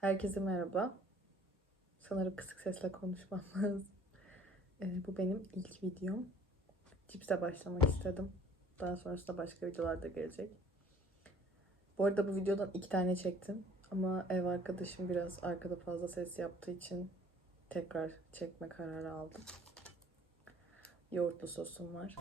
Herkese merhaba. Sanırım kısık sesle konuşmam lazım. Ee, bu benim ilk videom. Cips'e başlamak istedim. Daha sonrasında başka videolar da gelecek. Bu arada bu videodan iki tane çektim. Ama ev arkadaşım biraz arkada fazla ses yaptığı için tekrar çekme kararı aldım. Yoğurtlu sosum var.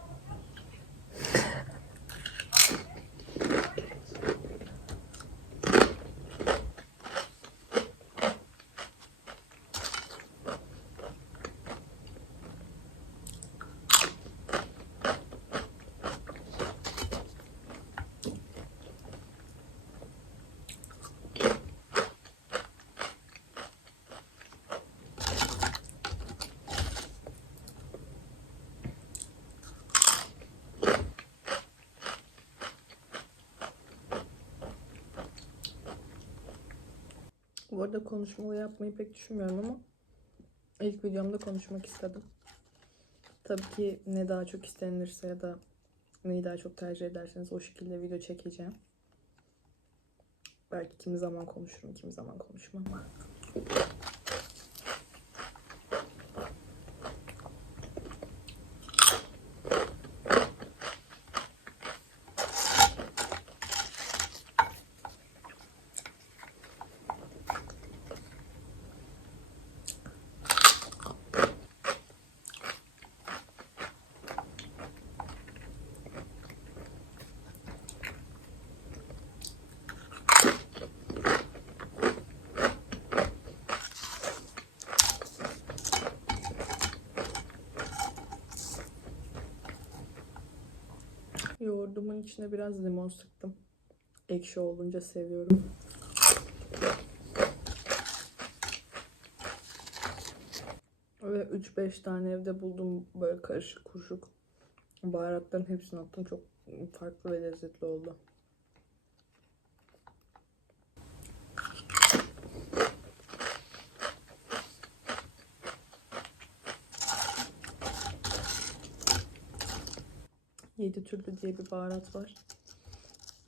Bu arada konuşmalı yapmayı pek düşünmüyorum ama ilk videomda konuşmak istedim. Tabii ki ne daha çok istenilirse ya da neyi daha çok tercih ederseniz o şekilde video çekeceğim. Belki kimi zaman konuşurum, kimi zaman konuşmam. Yoğurdumun içine biraz limon sıktım. Ekşi olunca seviyorum. Ve 3-5 tane evde buldum böyle karışık kuruşuk. Baharatların hepsini attım. Çok farklı ve lezzetli oldu. Yedi türlü diye bir baharat var.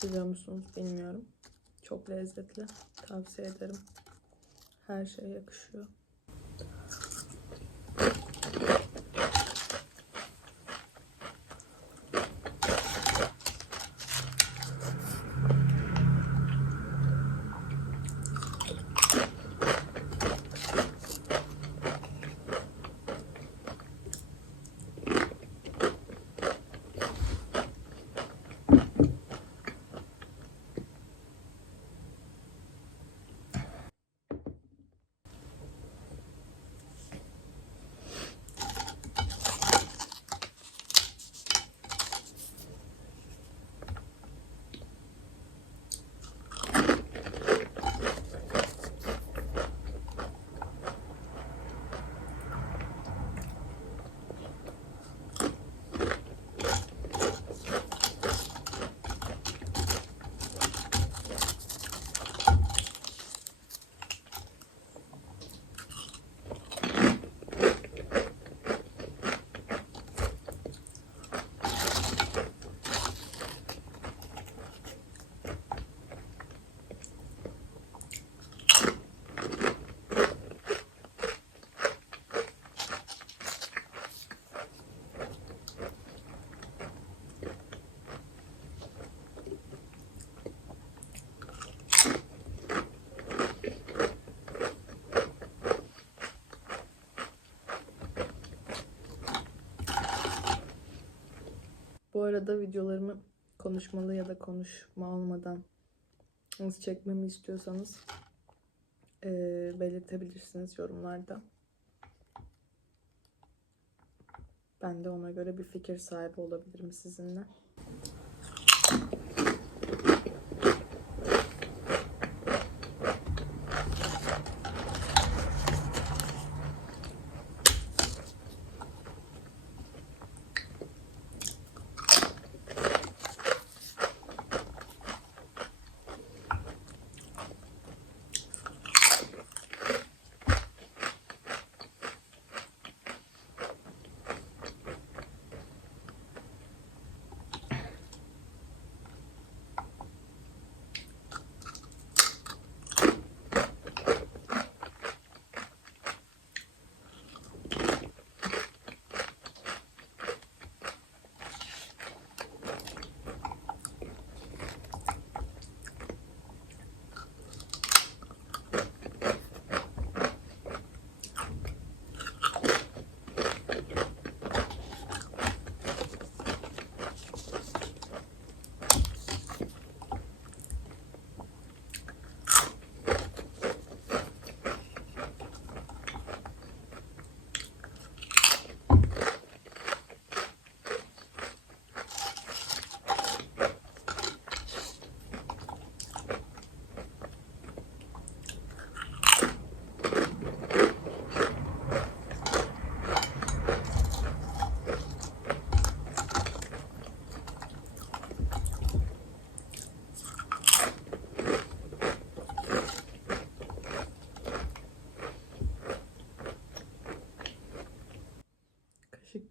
Biliyor musunuz bilmiyorum. Çok lezzetli. Tavsiye ederim. Her şey yakışıyor. Bu arada videolarımı konuşmalı ya da konuşma olmadan nasıl çekmemi istiyorsanız eee, belirtebilirsiniz yorumlarda. Ben de ona göre bir fikir sahibi olabilirim sizinle.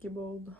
Archibald.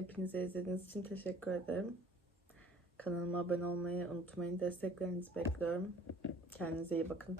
Hepinize izlediğiniz için teşekkür ederim. Kanalıma abone olmayı unutmayın. Desteklerinizi bekliyorum. Kendinize iyi bakın.